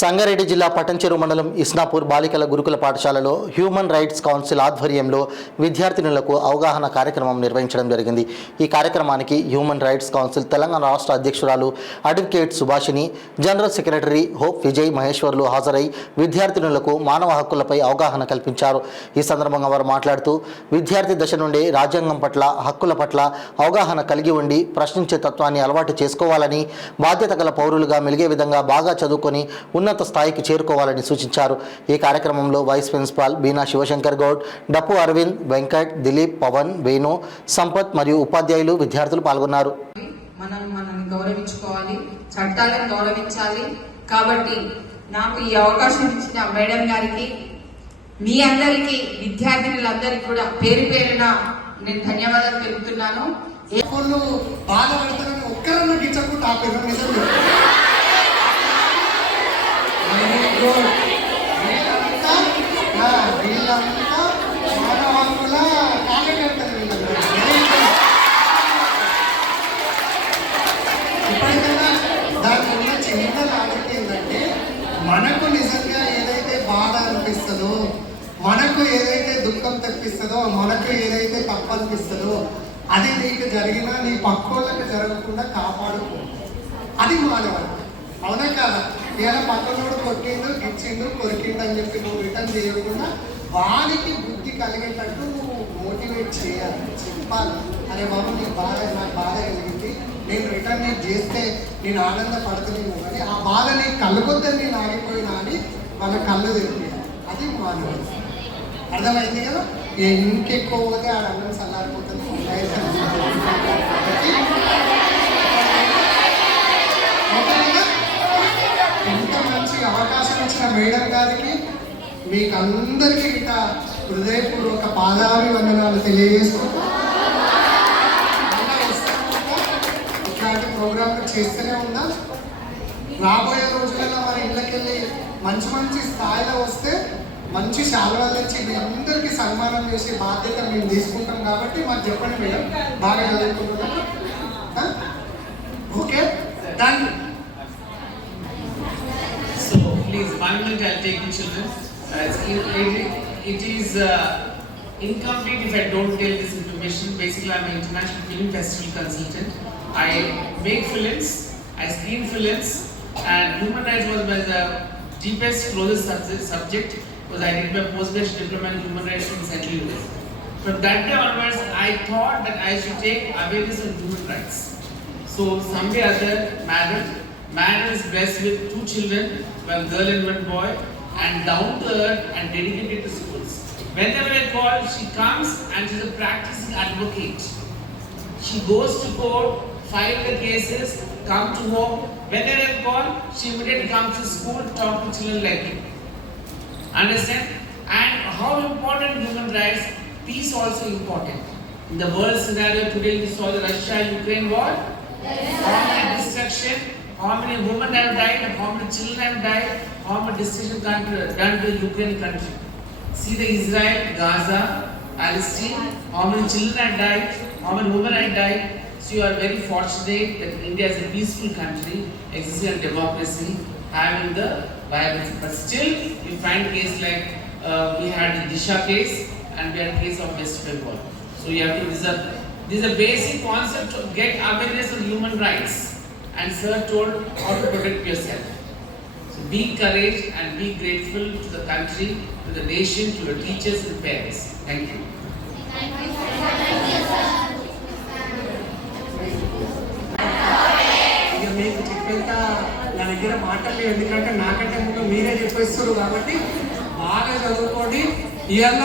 సంగారెడ్డి జిల్లా పటంచెరు మండలం ఇస్నాపూర్ బాలికల గురుకుల పాఠశాలలో హ్యూమన్ రైట్స్ కౌన్సిల్ ఆధ్వర్యంలో విద్యార్థినులకు అవగాహన కార్యక్రమం నిర్వహించడం జరిగింది. ఈ కార్యక్రమానికి హ్యూమన్ రైట్స్ కౌన్సిల్ తెలంగాణ రాష్ట్ర అధ్యక్షురాలు advocate Subhashini, general secretary Hope Vijay మహేశ్వర్లు హాజరై విద్యార్థినులకు మానవ హక్కులపై అవగాహన కల్పించారు. ఈ సందర్భంగా వారు మాట్లాడుతూ విద్యార్థి దశ నుండి రాజ్యాంగం పట్ల, హక్కుల పట్ల అవగాహన కలిగి ఉండి ప్రశ్నించే తత్వాన్ని అలవాటు చేసుకోవాలని, బాధ్యత గల పౌరులుగా మెలిగే విధంగా బాగా చదువుకొని ఉన్నత స్థాయికి చేరుకోవాలని సూచించారు. ఈ కార్యక్రమంలో వైస్ ప్రిన్సిపాల్ బీనా శివశంకర్ గౌడ్, డప్పు అరవింద్, వెంకట్, దిలీప్, పవన్, వేణు, సంపత్ మరియు ఉపాధ్యాయులు, విద్యార్థులు పాల్గొన్నారు. మనల్ని గౌరవించుకోవాలి, చట్టాలను గౌరవించాలి. కాబట్టి నాకు ఈ అవకాశం ఇచ్చిన మేడం గారికి, మీ అందరికీ, విద్యార్థినులందరికీ కూడా పేరు పేరున నేను ధన్యవాదాలు తెలుపుతున్నాను. బాధపడతారని ఒక్కరన్నా గిచ్చకుండా ఆ పేరు నిజంగా వీళ్ళంతా మానవ హక్కుల కార్యకర్తలు. ఇప్పటికైనా దాని ఉన్న చిన్న లాజిక్ ఏంటంటే, మనకు నిజంగా ఏదైతే బాధ అనిపిస్తుందో, మనకు ఏదైతే దుఃఖం తెప్పిస్తుందో, మనకు ఏదైతే తప్పు అనిపిస్తుందో అది నీకు జరిగినా నీ పక్కోళ్ళకి జరగకుండా కాపాడుకో. అది మానవాళి. అవునా కాదా? ఇలా పక్కనోడు కొట్టిండు, గిచ్చిండు, కొరికిండు అని చెప్పి నువ్వు రిటర్న్ చేయకుండా వానికి బుద్ధి కలిగేటట్టు నువ్వు మోటివేట్ చేయాలి, చెప్పాలి. అరే బాబు నీకు నాకు బాధ కలిగింది, నేను రిటర్న్ చేస్తే నేను ఆనందపడుతున్నాను, కానీ ఆ బాధ నీకు కలుగొద్దని నేను ఆగిపోయినా అని వాళ్ళ కళ్ళు తెలియాలి. అది మానవుడు. అర్థమైంది కదా? ఇంకెక్కువ పోతే ఆ అన్నం చల్లారిపోతుంది. ఎంత మంచి అవకాశం ఇచ్చిన మేడం గారికి మీకు అందరికీ ఇక హృదయపూర్వక పాదాభివందనాలు తెలియజేసుకుంటూ ఇట్లాంటి ప్రోగ్రాంలు చేస్తూనే ఉందా. రాబోయే రోజులలో మరి ఇళ్ళకెళ్ళి మంచి మంచి స్థాయిలో వస్తే మంచి శాలువాలు తెచ్చి మీ అందరికీ సన్మానం చేసే బాధ్యత మేము తీసుకుంటాం. కాబట్టి మాకు చెప్పండి మేడం, బాగా చదువుకుంటున్నాం. Okay, done. So please, 1 minute I'll take the children. It is incomplete if I don't tell this information. Basically, I'm an international film festival consultant. I make films, I screen films, and human rights was the deepest, closest subject. Because I did my post-graduate diploma in human rights from Central US. From that day onwards, I thought that I should take awareness on human rights. So someday other, Madam is blessed with 2 children, 1 girl and 1 boy, and down to earth and dedicated to schools. Whenever I call, she comes and she's a practicing advocate. She goes to court, file the cases, come to home. Whenever I call, she immediately comes to school, talk to children like me. Understand? And how important human rights, peace also important. In the world scenario today, we saw the Russia-Ukraine war. How many destruction, how many women have died, how many children have died, how much destruction done to the Ukraine country. See the Israel, Gaza, Palestine, how many children have died, how many women have died. So you are very fortunate that India is a peaceful country, existing in democracy, having the violence. But still, you find case like we had the Disha case and we had case of West Bengal. So you have to, this is a basic concept to get awareness on human rights. And sir told how to protect yourself. So be courage and be grateful to the country, to the nation, to your teachers and parents. Thank you. మీకు చెప్పేంత నా దగ్గర మాటలు లేవు, ఎందుకంటే నాకంటే ముందు మీరే చెప్పేస్తారు. కాబట్టి బాగా చదువుకోండి. ఇవాళ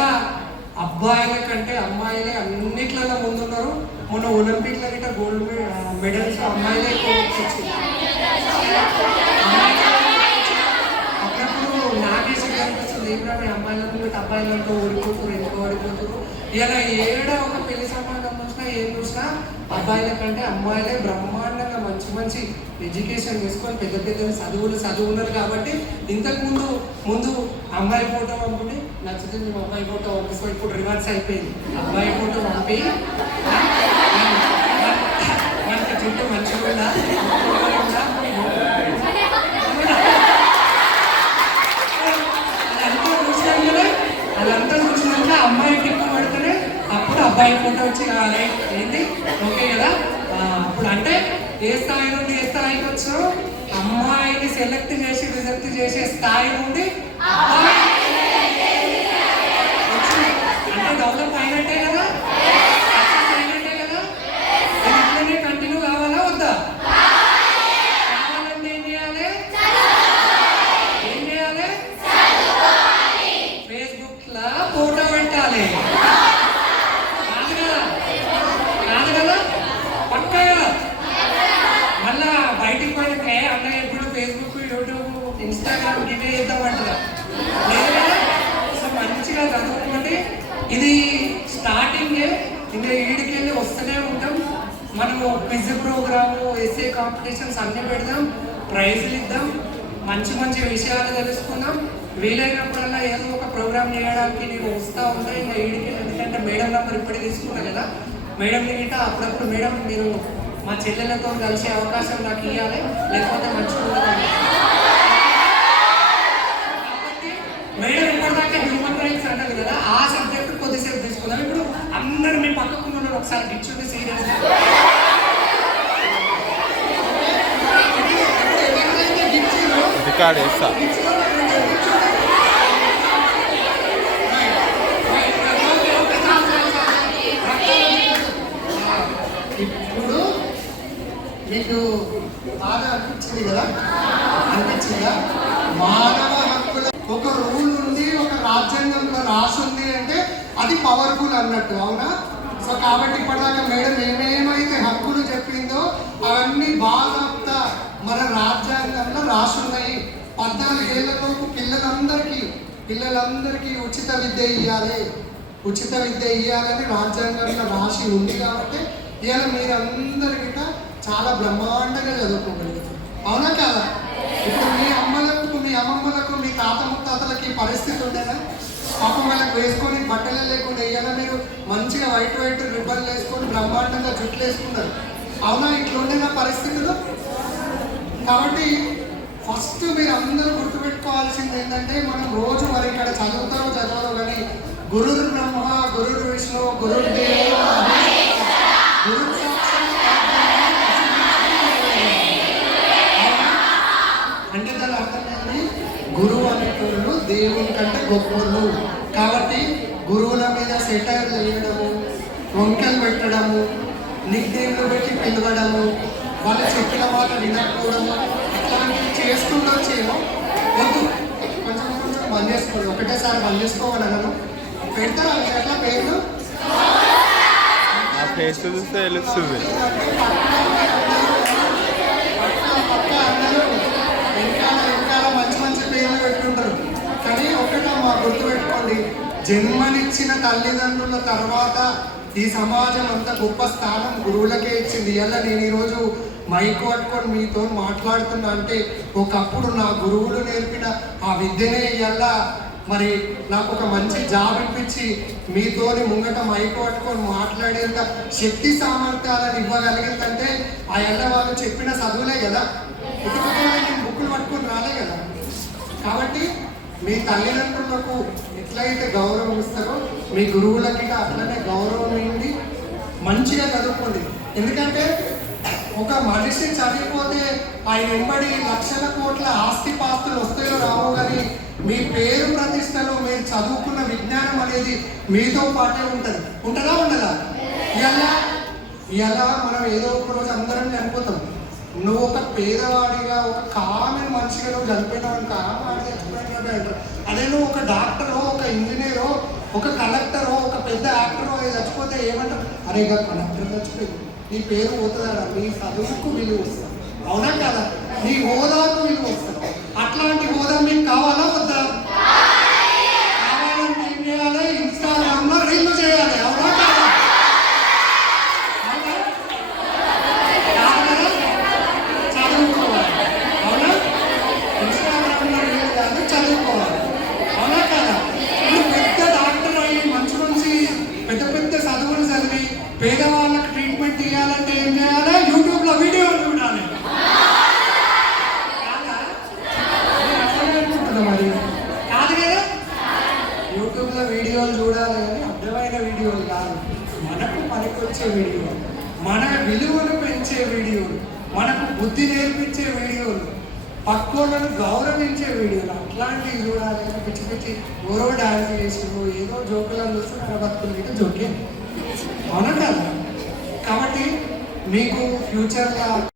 అబ్బాయిల కంటే అమ్మాయిలే అన్నిట్లలో ముందున్నారు. మొన్న ఒలింపిక్లో గిట్ట గోల్డ్ మెడల్స్ అమ్మాయిలే వచ్చింది. అప్పుడప్పుడు నాకేసి అనిపిస్తుంది, ఏమిటంటే అమ్మాయిలను పెట్టి అబ్బాయిలతో ఓడిపోతున్నారు, ఎందుకు ఓడిపోతున్నారు. ఇలా ఏడ ఒక పెళ్లి సంబంధం చూసినా ఏం చూసినా అబ్బాయిల కంటే అమ్మాయిలే బ్రహ్మాండంగా మంచి మంచి ఎడ్యుకేషన్ తీసుకొని పెద్ద పెద్ద చదువున్నారు. కాబట్టి ఇంతకు ముందు అమ్మాయి ఫోటో పంపుని నచ్చితే మేము అబ్బాయి ఫోటో పంపిస్తాం. ఇప్పుడు రివర్స్ అయిపోయింది, అబ్బాయి ఫోటో పంపి మనకి చుట్టూ మంచిగా ఉందా అబ్బాయి ఫోటో వచ్చి రైట్ ఏంటి ఓకే కదా. ఇప్పుడు అంటే ఏ స్థాయి నుండి ఏ స్థాయికి వచ్చో అమ్మాయిని సెలెక్ట్ చేసి రిజెక్ట్ చేసే స్థాయి నుండి అంటే డెవలప్ అయినట్టే కదా, సక్సెస్ అయినట్టే కదా. ఇది ఇట్లనే కంటిన్యూ కావాలా వద్దా? కావాలంటే ఏం చేయాలి? ఏం చేయాలి? ఫేస్బుక్ లో ఫోటో పెట్టాలి. కాదు కదా, పక్కా కదా. మళ్ళా బయటికి పోయితే అన్నయ్య ఎప్పుడు ఫేస్బుక్, యూట్యూబ్, ఇన్స్టాగ్రామ్ ఇవే చేద్దామంటారా? లేదు కదా. సో మంచిగా చదువుకోండి. ఇది స్టార్టింగే, ఇంకా ఈడికెళ్ళి వస్తూనే ఉంటాం. మనము క్విజ్ ప్రోగ్రాము, ఎస్ఏ కాంపిటీషన్స్ అన్నీ పెడదాం, ప్రైజులు ఇద్దాం, మంచి మంచి విషయాలు తెలుసుకుందాం. వీలైనప్పుడల్లా ఏదో ఒక ప్రోగ్రామ్ చేయడానికి నేను వస్తూ ఉంటాను ఇంకా ఈడికెళ్ళి. ఎందుకంటే మేడం నెంబర్ ఇప్పటికి తీసుకున్నాను కదా, మేడంని గిట్ట అప్పుడప్పుడు మేడం మీరు మా చెల్లెలతో కలిసే అవకాశం నాకు ఇవ్వాలి, లేకపోతే మంచిగా. మేడం ఇప్పటిదాకా హ్యూమన్ రైట్స్ అంటారు కదా, ఆ సబ్జెక్ట్ కొద్దిసేపు తీసుకుందాం. ఇప్పుడు అందరూ మీ పక్కకు ఉన్న ఒకసారి కూర్చుంటే సీరియస్ రికార్డ్ వేస్తా. ఇప్పుడు మీకు బాగా అనిపించింది కదా, అనిపించిందా? మానవ హక్కుల ఒక రూల్ ఉంది, ఒక రాజ్యాంగంలో రాసి ఉంది అంటే అది పవర్ఫుల్ అన్నట్టు, అవునా? సో కాబట్టి ఇప్పటిదాకా మేడం ఏమేమైతే హక్కులు చెప్పిందో అవన్నీ బాగా మన రాజ్యాంగంలో రాసి ఉన్నాయి. 14 ఏళ్లలోపు పిల్లలందరికీ ఉచిత విద్య ఇవ్వాలని రాజ్యాంగంలో రాసి ఉంది. కాబట్టి ఇవాళ మీరందరికీ చాలా బ్రహ్మాండంగా చదువుకోగలుగుతారు, అవునా కాదా? ఇప్పుడు మీ అమ్మలకు, మీ అమ్మమ్మలకు, మీ తాత ముత్తాతలకి పరిస్థితి ఉండేనా? పాపం వాళ్ళకి వేసుకొని బట్టలే లేకుండా ఇవాళ మీరు మంచిగా వైట్ రిబ్బన్లు వేసుకొని బ్రహ్మాండంగా జుట్లు వేసుకున్నారు, అవునా? ఇట్లా ఉండేనా పరిస్థితులు? కాబట్టి ఫస్ట్ మీరు అందరూ గుర్తుపెట్టుకోవాల్సింది ఏంటంటే, మనం రోజు మరి ఇక్కడ చదవరు కానీ గురుర్ బ్రహ్మ, గురుర్ విష్ణు, గురుర్ దేవో, గురు అంటే దాని అర్థం ఏంటి? గురువు అనేటోళ్ళు దేవుని కంటే గొప్పలు. కాబట్టి గురువుల మీద సెటైర్లు వేయడము, వంకెలు పెట్టడము, నిక్నేమ్లు పెట్టి పిలవడము, వాళ్ళు చెప్పిన మాట వినకపోవడము, ఇట్లాంటివి చేసుకుంటొచ్చేమో వద్దు. కొంచెం బంద్ చేసుకోండి, ఒకటేసారి బంద్ చేసుకోవాలన్నాను. పెడతారా మీరు అట్లా పేర్లు? ఫేస్ చూస్తే తెలుస్తుంది. వెనకాల మంచి పేర్లు పెట్టుంటారు. కానీ ఒకటమ్మా గుర్తుపెట్టుకోండి, జన్మనిచ్చిన తల్లిదండ్రుల తర్వాత ఈ సమాజం అంత గొప్ప స్థానం గురువులకే ఇచ్చింది. ఇలా నేను ఈరోజు మైక్ పట్టుకొని మీతో మాట్లాడుతున్నా అంటే ఒకప్పుడు నా గురువులు నేర్పిన ఆ విద్యనే ఇలా మరి నాకు ఒక మంచి జాబ్ ఇప్పించి మీతోని ముంగట మైక్ పట్టుకొని మాట్లాడేంత శక్తి సామర్థ్యాలను ఇవ్వగలిగిందంటే ఆ వాళ్ళు చెప్పిన చదువులే కదా. ఎందుకంటే నేను బుక్కులు పట్టుకొని రాలే కదా. కాబట్టి మీ తల్లిదండ్రులకు ఎట్లయితే గౌరవం ఇస్తారో మీ గురువులకి అట్లనే గౌరవం ఇవ్వండి, మంచిగా చదువుకోండి. ఎందుకంటే ఒక మనిషి చదివిపోతే ఆయన వెంబడి లక్షల కోట్ల ఆస్తిపాస్తులు వస్తాయో రావో, కానీ మీ పేరు ప్రతిష్టలో మీరు చదువుకున్న విజ్ఞానం అనేది మీతో పాటే ఉంటుంది. ఉంటుందా ఉండదా? ఇలా మనం ఏదో ఒక రోజు అందరం చనిపోతాం. నువ్వు ఒక పేదవాడిగా, ఒక కామన్ మనిషిగా నువ్వు చనిపోయినావు, కామన్ చచ్చిపోయినట్టు అంటారు. అదే నువ్వు ఒక డాక్టరో, ఒక ఇంజనీరో, ఒక కలెక్టరో, ఒక పెద్ద యాక్టరో చచ్చిపోతే ఏమంటారు? అరే ఇక కలెక్టర్ చచ్చిపోయింది, నీ పేరు పోతుందా? నీ చదువుకు విలువ వస్తుంది, అవునా కదా? నీ హోదాకు విలువ వస్తుంది. అట్లాంటి హోదా మీకు కావాలా వద్దా? కావాలంటే ఏం చేయాలి? ఇన్స్టాగ్రామ్లో రీల్ చేయాలి, అవునా కదా? చదువుకోవాలి, అవునా? ఇన్స్టాగ్రామ్లో రీల్ కాదు, చదువుకోవాలి, అవునా కదా? నువ్వు పెద్ద డాక్టర్ అయ్యి మంచి పెద్ద చదువులు చదివి పేదవాళ్ళకి ట్రీట్మెంట్ ఇవ్వాలంటే ఏం చేయాలి? యూట్యూబ్లో వీడియోలు చూడాలి. అట్లనే అనుకుంటున్నా మరి. కాదు, మనకు పనికొచ్చే వీడియోలు, మన విలువను పెంచే వీడియోలు, మనకు బుద్ధి నేర్పించే వీడియోలు, పక్కోళ్ళను గౌరవించే వీడియోలు అట్లాంటివి చూడాలి. పిచ్చి పిచ్చి ఎవరో డాన్స్ చేసినో ఏదో జోకులను చూస్తే మన బతుకులు జోకే అవునా కదా. కాబట్టి మీకు ఫ్యూచర్లో